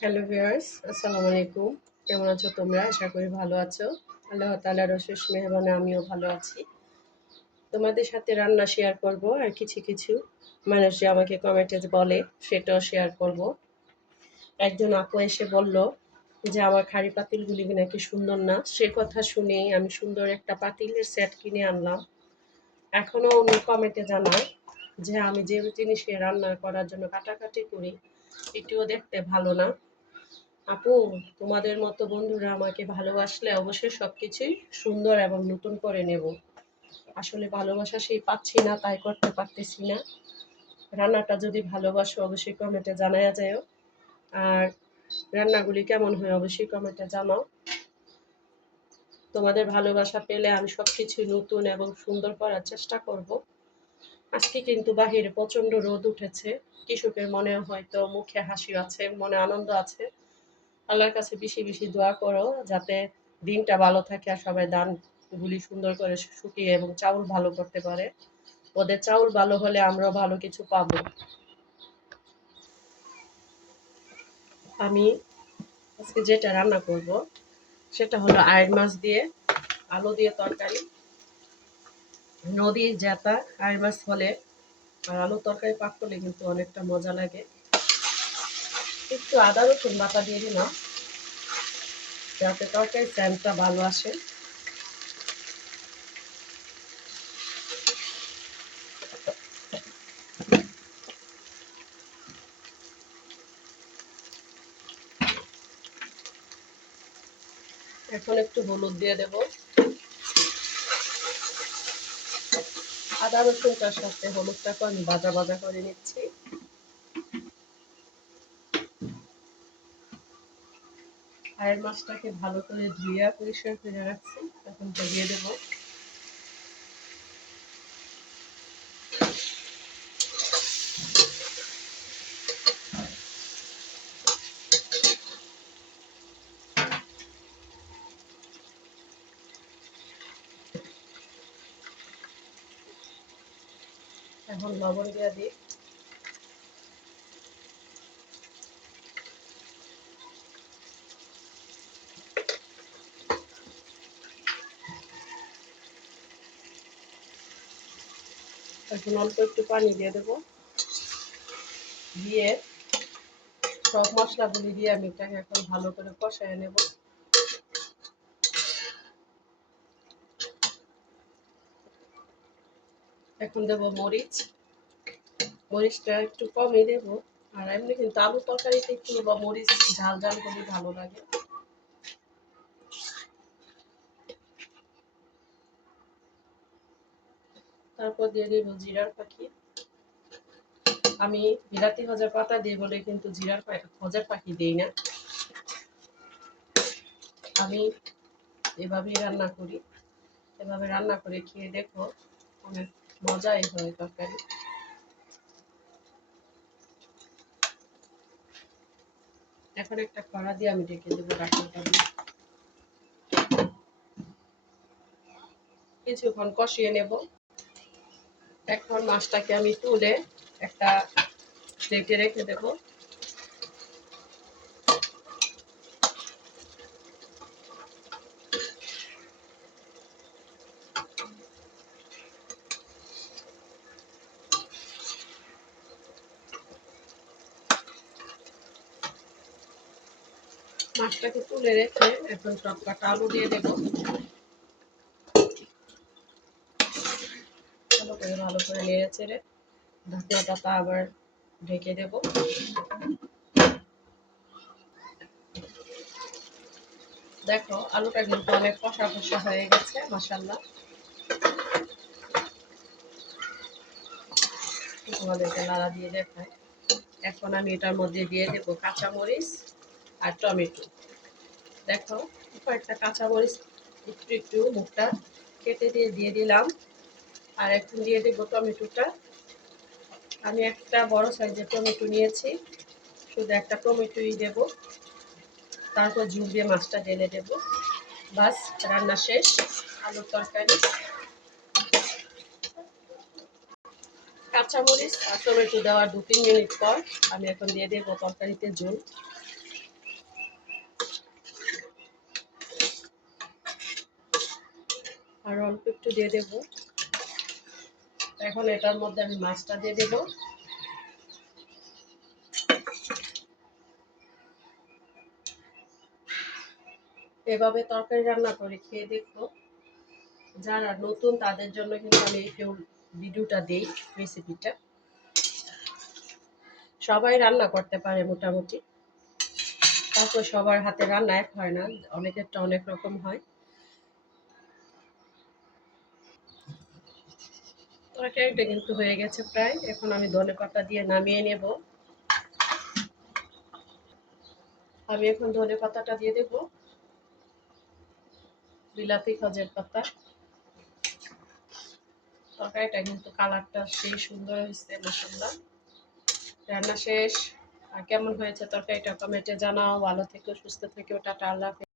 Hello viewers, আসসালামু আলাইকুম। কেমন আছো তোমরা? আশা করি ভালো আছো। আল্লাহ তাআলার অশেষ মেহেরবানে আমিও ভালো আছি। তোমাদের সাথে রান্না শেয়ার করব আর কিছু মানুষ যে আমাকে কমেন্টে বলে সেটাও শেয়ার করব। একজন আপু এসে বলল যে আমার হাঁড়ি পাতিলগুলি নাকি সুন্দর না। সে কথা শুনেই আমি সুন্দর একটা পাতিলের সেট কিনে আনলাম। এখনও উনি কমেন্টে জানায় যে আমি যে জিনিসে রান্না করার জন্য কাটাকাটি করি এটিও দেখতে ভালো না। আপু, তোমাদের মতো বন্ধুরা আমাকে ভালোবাসলে অবশ্যই সবকিছুই সুন্দর এবং নতুন করে নেব। আসলে ভালোবাসা সেই পাচ্ছি না, তাই করতে পারতেছি না। রান্নাটা যদি ভালোবাসো অবশ্যই কমেন্টে জানায়া যাও। আর রান্নাগুলি কেমন হয় অবশ্যই কমেন্টে জানাও। তোমাদের ভালোবাসা পেলে আমি সবকিছু নতুন এবং সুন্দর করার চেষ্টা করব। আজকে কিন্তু বাহিরে প্রচন্ড রোদ উঠেছে। কৃষকের মনে হয়তো মুখে হাসি আছে, মনে আনন্দ আছে। আল্লাহর কাছে বেশি বেশি দোয়া করো যাতে দিনটা ভালো থাকে আর সবাই ধানগুলি সুন্দর করে শুকিয়ে এবং চাউল ভালো করতে পারে। ওদের চাউল ভালো হলে আমরাও ভালো কিছু পাবো। আমি আজকে যেটা রান্না করব সেটা হলো আইড় মাছ দিয়ে আলু দিয়ে তরকারি। নদীর জেতা আইড় মাছ হলে আর আলু তরকারি পাক করলে কিন্তু অনেকটা মজা লাগে। একটু আদা রসুন বাটা দিয়ে দিলাম যাতে তরকারির স্যান্ডটা ভালো আসে। এখন একটু হলুদ দিয়ে দেব। আদা রসুনটার সাথে হলুদটাকে আমি ভাজা ভাজা করে নিচ্ছি। আয়ের মাছটাকে ভালো করে ধুইয়া পরিষ্কার করে রাখছি, এখন তো দিয়ে দেবো। এখন লবণ দিয়ে দিই। এখন অল্প একটু পানি দিয়ে দেবো। দিয়ে সব মশলাগুলি দিয়ে আমি এটাকে এখন ভালো করে কষায় নেব। এখন দেবো মরিচ। মরিচটা একটু কমই দেবো। আর এমনি কিন্তু আলু তরকারিতে একটু বা মরিচ ঝাল ঝাল হলে ভালো লাগে। তারপর দিয়ে দেবো জিরার পাখি। আমি বিলাতি ভাজার পাতা দিয়ে বলে কিন্তু ভাজার পাখি দিই না। আমি এভাবেই রান্না করি। এভাবে রান্না করে খেয়ে দেখো, অনেক মজাই হয় তরকারি। এখন একটা কড়া দিয়ে আমি ঢেকে দেবো ঢাকনাটা দিয়ে। কিছুক্ষণ কষিয়ে নেব। এখন মাছটাকে আমি তুলে একটা প্লেটে রেখে দেব। মাছটাকে তুলে রেখে এখন সব কটা আলু দিয়ে দেবো। ভালো করে নেড়ে চেড়ে ঢাকনাটা আবার ঢেকে দেব। দেখো আলুটা কিন্তু অনেক কষা কষা হয়ে গেছে, মাশাআল্লাহ। তোমাদেরকে নাড়া দিয়ে দেখায়। এখন আমি এটার মধ্যে দিয়ে দেবো কাঁচামরিচ আর টমেটো। দেখো কয়েকটা কাঁচামরিচ একটু একটু মুখটা কেটে দিয়ে দিয়ে দিলাম। আর এখন দিয়ে দেবো টমেটোটা। আমি একটা বড় সাইজের টমেটো নিয়েছি, শুধু একটা টমেটোই দেব। তারপর ঝুল দিয়ে মাছটা ঢেলে দেব। বাস, রান্না শেষ। আলুর তরকারি। কাঁচামরিচ আর টমেটো দেওয়ার 2-3 মিনিট পর আমি এখন দিয়ে দেবো তরকারিতে ঝোল। আর অল্প একটু দিয়ে দেব। এখন এটার মধ্যে আমি মাছটা দিয়ে দেব। এভাবে তরকারি রান্না করে খেয়ে দেখো। যারা নতুন তাদের জন্য কিন্তু আমি এই ভিডিওটা দিই, রেসিপিটা। সবাই রান্না করতে পারে মোটামুটি, তারপর সবার হাতে রান্না এক হয় না, অনেকেরটা অনেক রকম হয়। তরকারিটা কিন্তু হয়ে গেছে প্রায়। এখন আমি ধনেপাতা দিয়ে নামিয়ে নেব। আমি এখন ধনেপাতাটা দিয়ে দেব, বিলাতি কাজের পাতা। তরকারিটা কিন্তু কালারটা সেই সুন্দর হয়েছে, মাশাআল্লাহ। রান্না শেষ। আর কেমন হয়েছে তরকারিটা কমেন্টে জানাও। ভালো থেকো, সুস্থ থেকো, টাটা, আল্লাহ হাফেজ।